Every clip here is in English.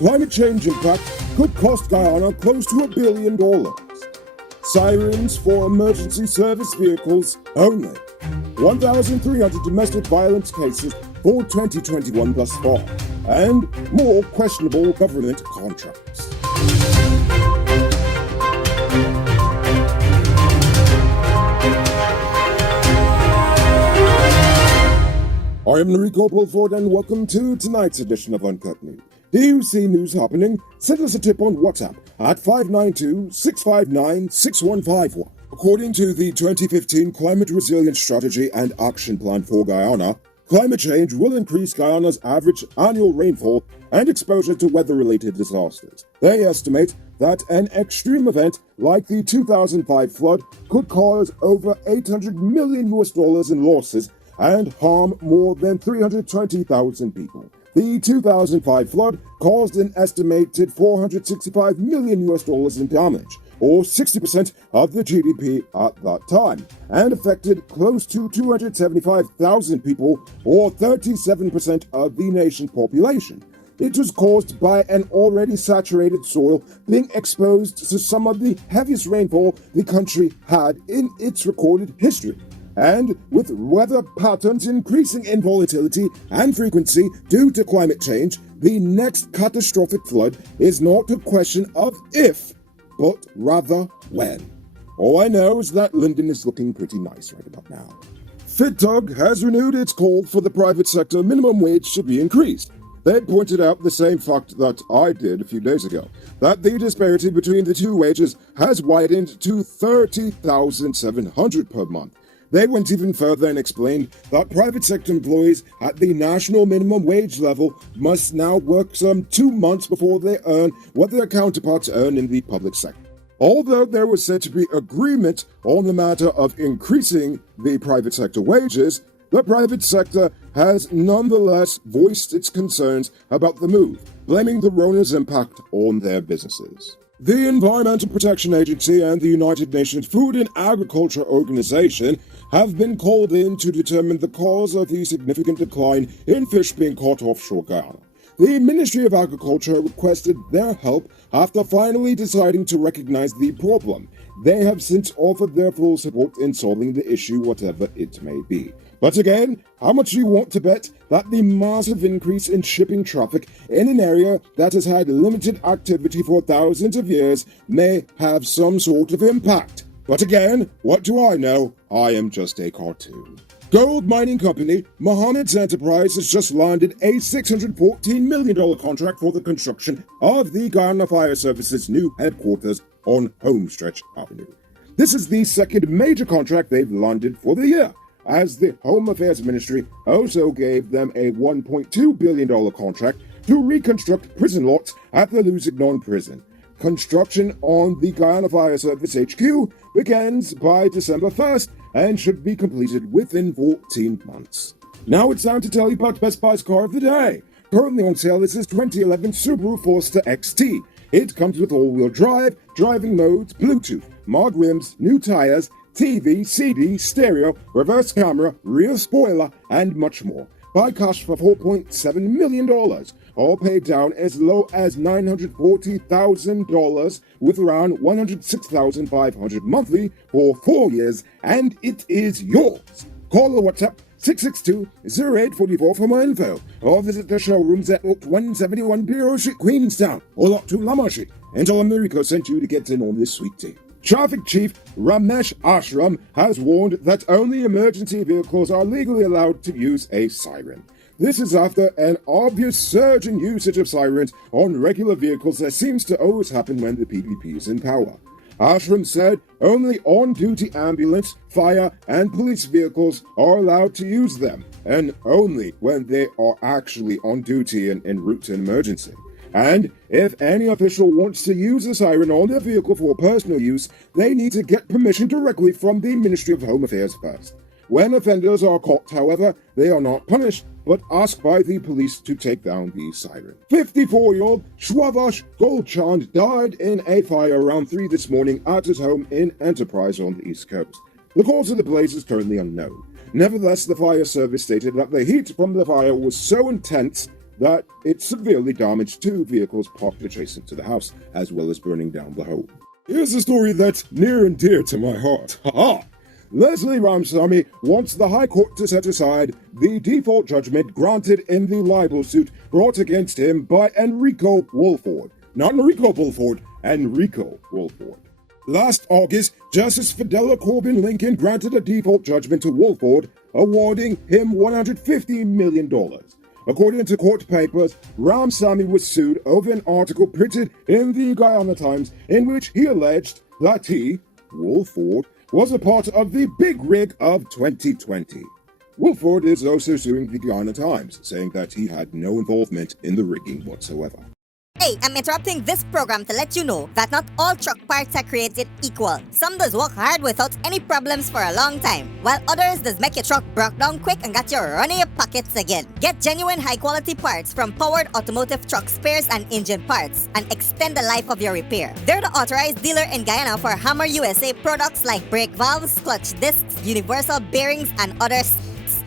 Climate change impact could cost Guyana close to $1 billion. Sirens for emergency service vehicles only. 1,300 domestic violence cases for 2021 thus far. And more questionable government contracts. I am Enrico Pulford and welcome to tonight's edition of Uncut News. Do you see news happening? Send us a tip on WhatsApp at 592-659-6151. According to the 2015 Climate Resilience Strategy and Action Plan for Guyana, climate change will increase Guyana's average annual rainfall and exposure to weather-related disasters. They estimate that an extreme event like the 2005 flood could cause over $800 million in losses and harm more than 320,000 people. The 2005 flood caused an estimated $465 million in damage, or 60% of the GDP at that time, and affected close to 275,000 people, or 37% of the nation's population. It was caused by an already saturated soil being exposed to some of the heaviest rainfall the country had in its recorded history. And with weather patterns increasing in volatility and frequency due to climate change, the next catastrophic flood is not a question of if, but rather when. All I know is that London is looking pretty nice right about now. FitTug has renewed its call for the private sector minimum wage to be increased. They pointed out the same fact that I did a few days ago, that the disparity between the two wages has widened to $30,700 per month. They went even further and explained that private sector employees at the national minimum wage level must now work some 2 months before they earn what their counterparts earn in the public sector. Although there was said to be agreement on the matter of increasing the private sector wages, the private sector has nonetheless voiced its concerns about the move, blaming the Rona's impact on their businesses. The Environmental Protection Agency and the United Nations Food and Agriculture Organization have been called in to determine the cause of the significant decline in fish being caught offshore Guyana. The Ministry of Agriculture requested their help after finally deciding to recognize the problem. They have since offered their full support in solving the issue, whatever it may be. But again, how much do you want to bet that the massive increase in shipping traffic in an area that has had limited activity for thousands of years may have some sort of impact? But again, what do I know? I am just a cartoon. Gold mining company Mohammed's Enterprise has just landed a $614 million contract for the construction of the Guyana Fire Service's new headquarters on Homestretch Avenue. This is the second major contract they've landed for the year, as the Home Affairs Ministry also gave them a $1.2 billion contract to reconstruct prison lots at the Lusignan prison. Construction on the Guyana Fire Service HQ begins by December 1st and should be completed within 14 months. Now it's time to tell you about Best Buy's car of the day. Currently on sale is this 2011 Subaru Forester XT. It comes with all-wheel drive, driving modes, Bluetooth, mod rims, new tires, TV, CD, stereo, reverse camera, rear spoiler, and much more. Buy cash for $4.7 million, all paid down as low as $940,000 with around $106,500 monthly for 4 years, and it is yours. Call or WhatsApp 662-0844 for more info, or visit the showrooms at Lot 171 Bureau Street, Queenstown, or Lot 2 Lamar Street, and tell them Enrico sent you to get in on this sweet tea. Traffic Chief Ramesh Ashram has warned that only emergency vehicles are legally allowed to use a siren. This is after an obvious surge in usage of sirens on regular vehicles that seems to always happen when the PPP is in power. Ashram said only on-duty ambulance, fire, and police vehicles are allowed to use them, and only when they are actually on duty and en route to an emergency. And if any official wants to use a siren on their vehicle for personal use, they need to get permission directly from the Ministry of Home Affairs first. When offenders are caught, however, they are not punished, but asked by the police to take down the siren. 54-year-old Shwavash Goldchand died in a fire around 3 this morning at his home in Enterprise on the East Coast. The cause of the blaze is currently unknown. Nevertheless, the fire service stated that the heat from the fire was so intense that it severely damaged 2 vehicles parked adjacent to the house, as well as burning down the home. Here's a story that's near and dear to my heart. Ha-ha! Leslie Ramsamy wants the High Court to set aside the default judgment granted in the libel suit brought against him by Enrico Woolford. Not Enrico Woolford, Enrico Woolford. Last August, Justice Fidela Corbin Lincoln granted a default judgment to Woolford, awarding him $150 million. According to court papers, Ramsamy was sued over an article printed in the Guyana Times in which he alleged that he, Woolford, was a part of the big rig of 2020. Woolford is also suing the Guyana Times, saying that he had no involvement in the rigging whatsoever. Hey, I'm interrupting this program to let you know that not all truck parts are created equal. Some does work hard without any problems for a long time, while others does make your truck break down quick and got you running your pockets again. Get genuine high-quality parts from Powered Automotive Truck Spares and Engine Parts and extend the life of your repair. They're the authorized dealer in Guyana for Hammer USA products like brake valves, clutch discs, universal bearings, and others.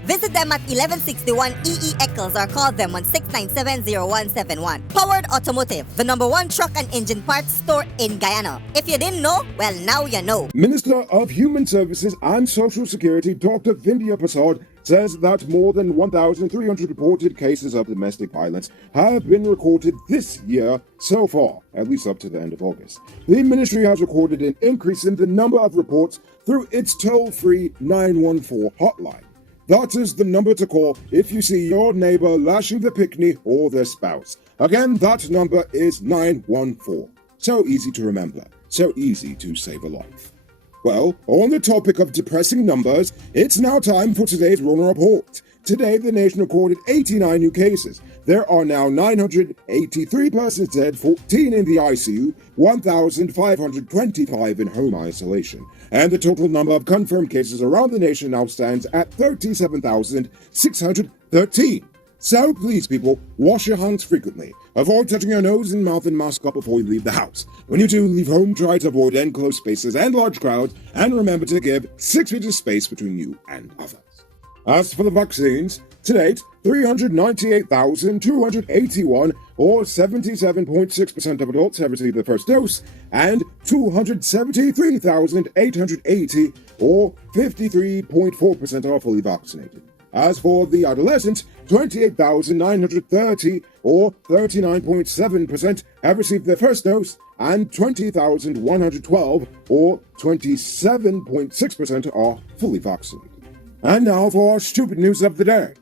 Visit them at 1161 EE Eccles or call them on 697-0171. Powered Automotive, the #1 truck and engine parts store in Guyana. If you didn't know, well, now you know. Minister of Human Services and Social Security Dr. Vindhya Prasad says that more than 1,300 reported cases of domestic violence have been recorded this year so far, at least up to the end of August. The ministry has recorded an increase in the number of reports through its toll-free 914 hotline. That is the number to call if you see your neighbor lashing the picnic or their spouse. Again, that number is 914. So easy to remember, so easy to save a life. Well, on the topic of depressing numbers, it's now time for today's Runner Report. Today, the nation recorded 89 new cases. There are now 983 persons dead, 14 in the ICU, 1,525 in home isolation. And the total number of confirmed cases around the nation now stands at 37,613. So please, people, wash your hands frequently. Avoid touching your nose and mouth and mask up before you leave the house. When you do leave home, try to avoid enclosed spaces and large crowds, and remember to give 6 feet of space between you and others. As for the vaccines, to date, 398,281, or 77.6% of adults have received their first dose, and 273,880, or 53.4% are fully vaccinated. As for the adolescents, 28,930, or 39.7%, have received their first dose, and 20,112, or 27.6%, are fully vaccinated. And now for our stupid news of the day.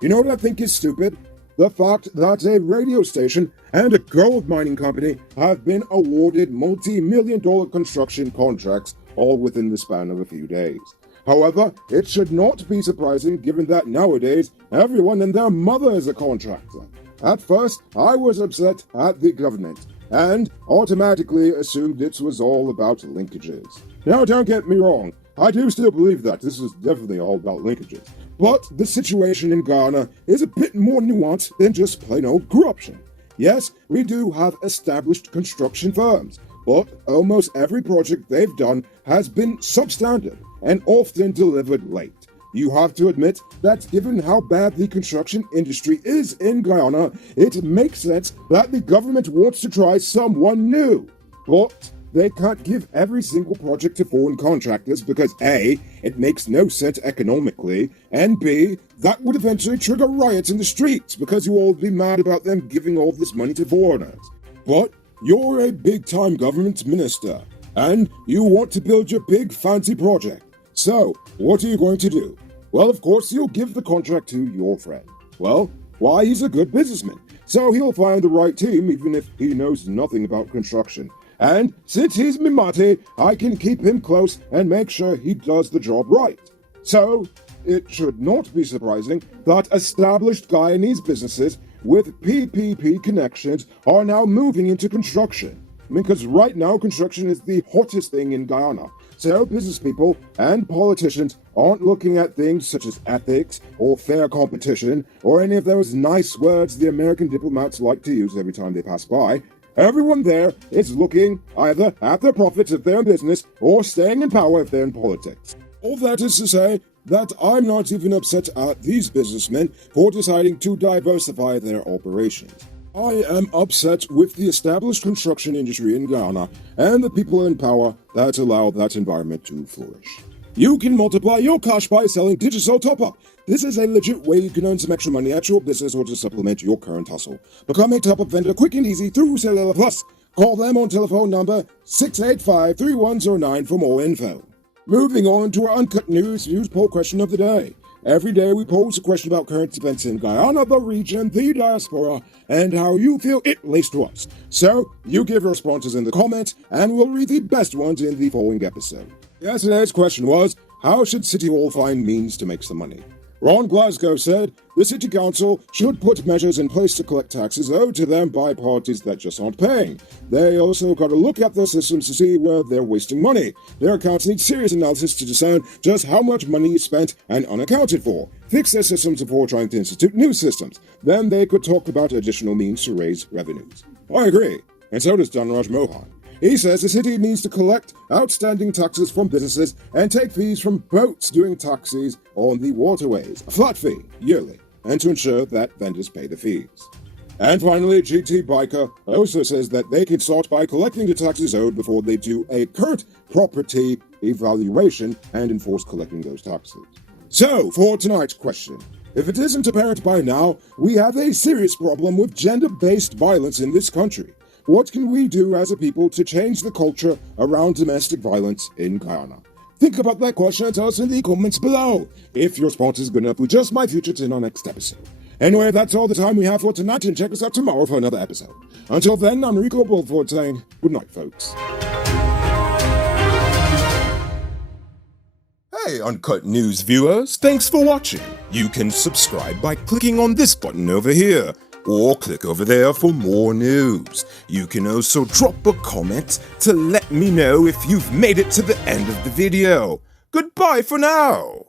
You know what I think is stupid? The fact that a radio station and a gold mining company have been awarded multi-million-dollar construction contracts all within the span of a few days. However, it should not be surprising given that nowadays everyone and their mother is a contractor. At first, I was upset at the government and automatically assumed it was all about linkages. Now, don't get me wrong. I do still believe that this is definitely all about linkages. But the situation in Ghana is a bit more nuanced than just plain old corruption. Yes, we do have established construction firms, but almost every project they've done has been substandard and often delivered late. You have to admit that given how bad the construction industry is in Guyana, it makes sense that the government wants to try someone new. But they can't give every single project to foreign contractors because A, it makes no sense economically, and B, that would eventually trigger riots in the streets because you all would be mad about them giving all this money to foreigners. But you're a big-time government minister, and you want to build your big fancy project. So, what are you going to do? Well, of course, you'll give the contract to your friend. Well, why, he's a good businessman, so he'll find the right team even if he knows nothing about construction. And since he's Mimati, I can keep him close and make sure he does the job right. So, it should not be surprising that established Guyanese businesses with PPP connections are now moving into construction. Because right now, construction is the hottest thing in Guyana. So business people and politicians aren't looking at things such as ethics or fair competition or any of those nice words the American diplomats like to use every time they pass by. Everyone there is looking either at the profits if they're in business or staying in power if they're in politics. All that is to say, that I'm not even upset at these businessmen for deciding to diversify their operations. I am upset with the established construction industry in Guyana and the people in power that allow that environment to flourish. You can multiply your cash by selling digital top-up. This is a legit way you can earn some extra money at your business or to supplement your current hustle. Become a top-up vendor quick and easy through Cellular Plus. Call them on telephone number 685-3109 for more info. Moving on to our Uncut News poll question of the day. Every day we pose a question about current events in Guyana, the region, the diaspora, and how you feel it relates to us. So, you give your responses in the comments, and we'll read the best ones in the following episode. Yesterday's question was, how should City Hall find means to make some money? Ron Glasgow said, the City Council should put measures in place to collect taxes owed to them by parties that just aren't paying. They also got to look at their systems to see where they're wasting money. Their accounts need serious analysis to discern just how much money is spent and unaccounted for. Fix their systems before trying to institute new systems. Then they could talk about additional means to raise revenues. I agree, and so does Dhanraj Mohan. He says the city needs to collect outstanding taxes from businesses and take fees from boats doing taxis on the waterways, a flat fee, yearly, and to ensure that vendors pay the fees. And finally, GT Biker also says that they can start by collecting the taxes owed before they do a current property evaluation and enforce collecting those taxes. So, for tonight's question, if it isn't apparent by now, we have a serious problem with gender-based violence in this country. What can we do as a people to change the culture around domestic violence in Guyana? Think about that question and tell us in the comments below. If your response is good enough, we just might feature it in our next episode. Anyway, that's all the time we have for tonight, and check us out tomorrow for another episode. Until then, I'm Rico Bulford saying good night, folks. Hey, Uncut News viewers, thanks for watching. You can subscribe by clicking on this button over here, or click over there for more news. You can also drop a comment to let me know if you've made it to the end of the video. Goodbye for now.